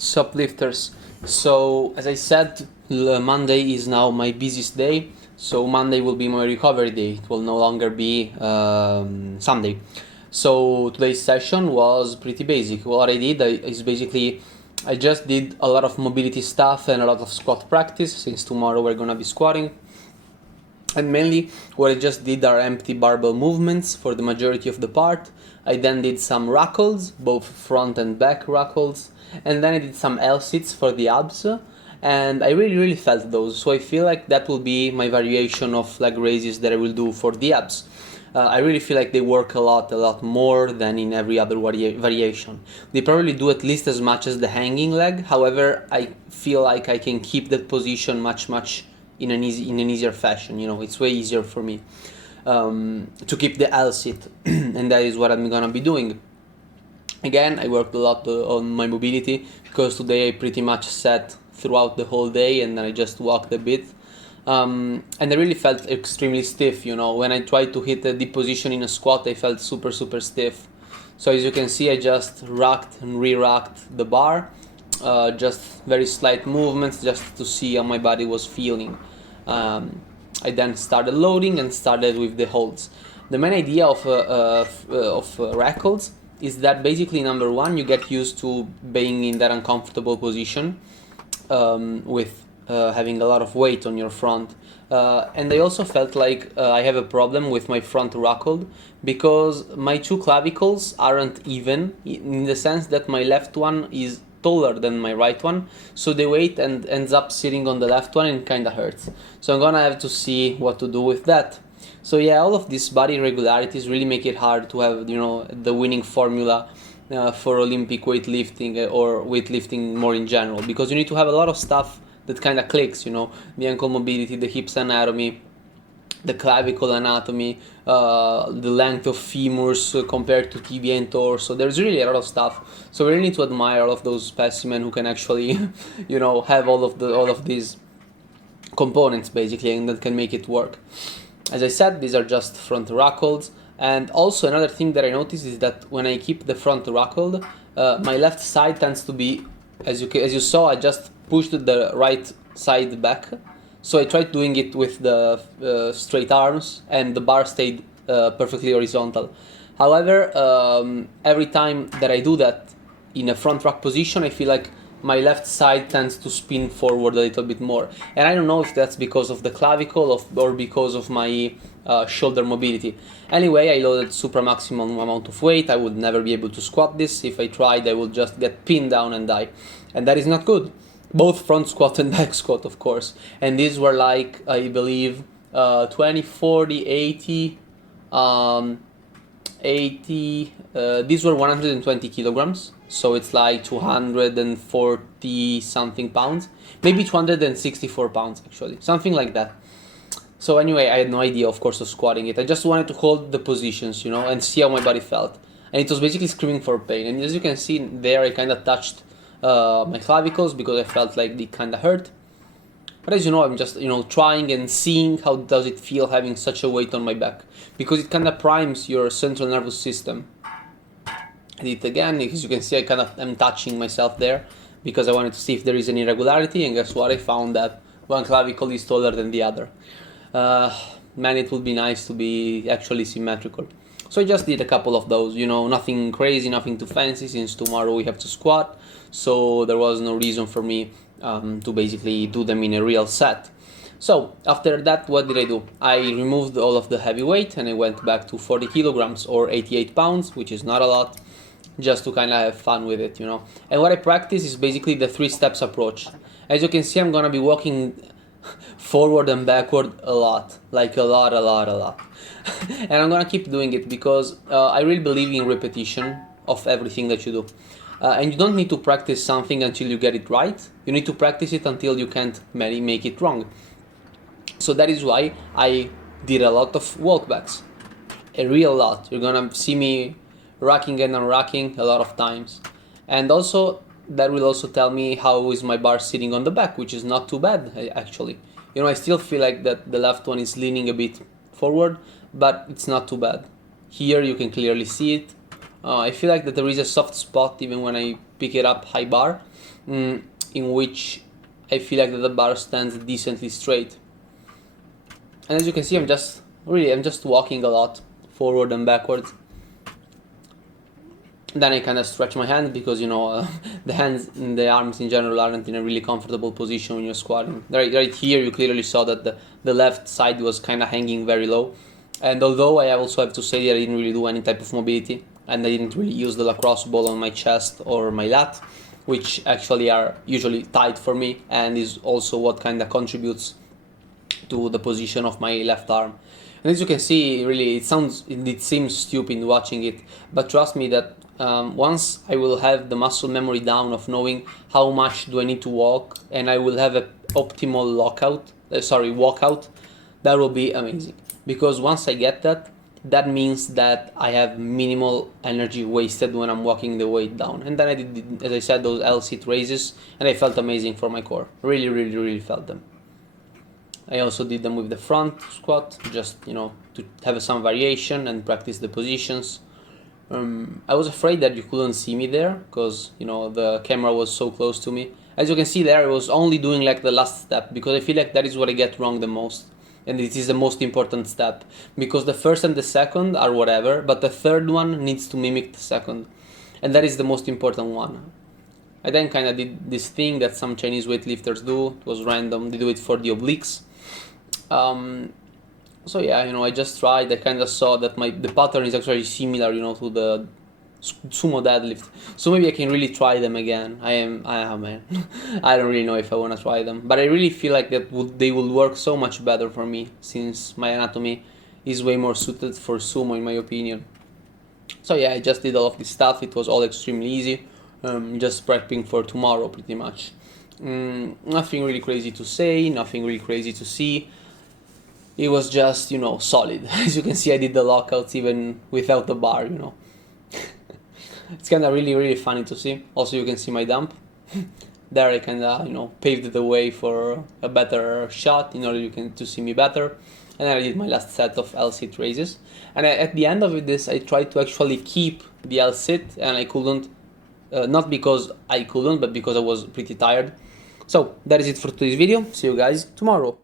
Suplifters. So as I said, Monday is now my busiest day. So Monday will be my recovery day. It will no longer be Sunday. So today's session was pretty basic. What I did is basically I just did a lot of mobility stuff and a lot of squat practice, since tomorrow we're gonna be squatting. And mainly what I just did are empty barbell movements for the majority of the part. I then did some rack holds, both front and back rack holds, and then I did some L-sits for the abs, and I really felt those. So I feel like that will be my variation of leg raises that I will do for the abs. I really feel like they work a lot more than in every other variation. They probably do at least as much as the hanging leg. However, I feel like I can keep that position much in an easier fashion. You know, it's way easier for me to keep the L sit, and that is what I'm gonna be doing. Again, I worked a lot on my mobility, because today I pretty much sat throughout the whole day and then I just walked a bit. And I really felt extremely stiff, you know. When I tried to hit a deep position in a squat, I felt super stiff. So as you can see, I just racked and re-racked the bar, just very slight movements just to see how my body was feeling. I then started loading and started with the holds. The main idea of rack holds is that basically, number one, you get used to being in that uncomfortable position with having a lot of weight on your front. And I also felt like I have a problem with my front rack hold, because my two clavicles aren't even, in the sense that my left one is taller than my right one, so the weight ends up sitting on the left one and kind of hurts. So I'm gonna have to see what to do with that. So yeah, all of these body irregularities really make it hard to have, you know, the winning formula for Olympic weightlifting or weightlifting more in general, because you need to have a lot of stuff that kind of clicks, you know, the ankle mobility, the hips anatomy, the clavicle anatomy, the length of femurs compared to tibia and torso. There's really a lot of stuff. So we really need to admire all of those specimen who can actually, you know, have all of these components basically, and that can make it work. As I said, these are just front rack holds. And also another thing that I noticed is that when I keep the front rack hold, my left side tends to be, as you saw, I just pushed the right side back. So I tried doing it with the straight arms, and the bar stayed perfectly horizontal. However, every time that I do that in a front rack position, I feel like my left side tends to spin forward a little bit more. And I don't know if that's because of the clavicle or because of my shoulder mobility. Anyway, I loaded super maximum amount of weight. I would never be able to squat this. If I tried, I would just get pinned down and die. And that is not good. Both front squat and back squat, of course. And these were like, I believe, 20, 40, 80, 80, these were 120 kilograms. So it's like 240 something pounds. Maybe 264 pounds, actually. Something like that. So anyway, I had no idea, of course, of squatting it. I just wanted to hold the positions, you know, and see how my body felt. And it was basically screaming for pain. And as you can see there, I kind of touched my clavicles because I felt like they kind of hurt. But as you know, I'm just, you know, trying and seeing how does it feel having such a weight on my back, because it kind of primes your central nervous system. I did it again. As you can see, I kind of am touching myself there because I wanted to see if there is an irregularity, and guess what? I found that one clavicle is taller than the other. Man, it would be nice to be actually symmetrical. So I just did a couple of those, you know, nothing crazy, nothing too fancy, since tomorrow we have to squat. So there was no reason for me to basically do them in a real set. So after that, what did I do? I removed all of the heavy weight and I went back to 40 kilograms or 88 pounds, which is not a lot, just to kind of have fun with it, you know. And what I practice is basically the 3 steps approach. As you can see, I'm gonna be walking forward and backward a lot, like a lot. And I'm gonna keep doing it because I really believe in repetition of everything that you do. And you don't need to practice something until you get it right. You need to practice it until you can't make it wrong. So that is why I did a lot of walkbacks, a real lot. You're gonna see me racking and unracking a lot of times. And also, that will also tell me how is my bar sitting on the back, which is not too bad, actually. You know, I still feel like that the left one is leaning a bit forward, but it's not too bad. Here you can clearly see it. I feel like that there is a soft spot even when I pick it up high bar, in which I feel like that the bar stands decently straight. And as you can see, I'm just walking a lot forward and backwards. Then I kind of stretch my hand because, you know, the hands and the arms in general aren't in a really comfortable position when you're squatting. Right here you clearly saw that the left side was kind of hanging very low. And although I also have to say that I didn't really do any type of mobility, and I didn't really use the lacrosse ball on my chest or my lat, which actually are usually tight for me and is also what kind of contributes to the position of my left arm. And as you can see, really, it seems stupid watching it, but trust me that once I will have the muscle memory down of knowing how much do I need to walk, and I will have an optimal walkout, that will be amazing. Because once I get that, that means that I have minimal energy wasted when I'm walking the weight down. And then I did, as I said, those L-sit raises, and I felt amazing for my core. Really, really, really felt them. I also did them with the front squat, just, you know, to have some variation and practice the positions. I was afraid that you couldn't see me there because, you know, the camera was so close to me. As you can see there, I was only doing like the last step because I feel like that is what I get wrong the most. And it is the most important step because the first and the second are whatever, but the third one needs to mimic the second. And that is the most important one. I then kind of did this thing that some Chinese weightlifters do. It was random. They do it for the obliques. So yeah, you know, I just tried. I kind of saw that the pattern is actually similar, you know, to the sumo deadlift. So maybe I can really try them again. I am, man. I don't really know if I want to try them, but I really feel like they will work so much better for me since my anatomy is way more suited for sumo, in my opinion. So yeah, I just did all of this stuff. It was all extremely easy. Just prepping for tomorrow, pretty much. Nothing really crazy to say. Nothing really crazy to see. It was just, you know, solid. As you can see, I did the lockouts even without the bar, you know. It's kind of really, really funny to see. Also, you can see my dump. There I kind of, you know, paved the way for a better shot in order to see me better. And then I did my last set of L-sit raises. And at the end of this, I tried to actually keep the L-sit, and I couldn't. Not because I couldn't, but because I was pretty tired. So, that is it for today's video. See you guys tomorrow.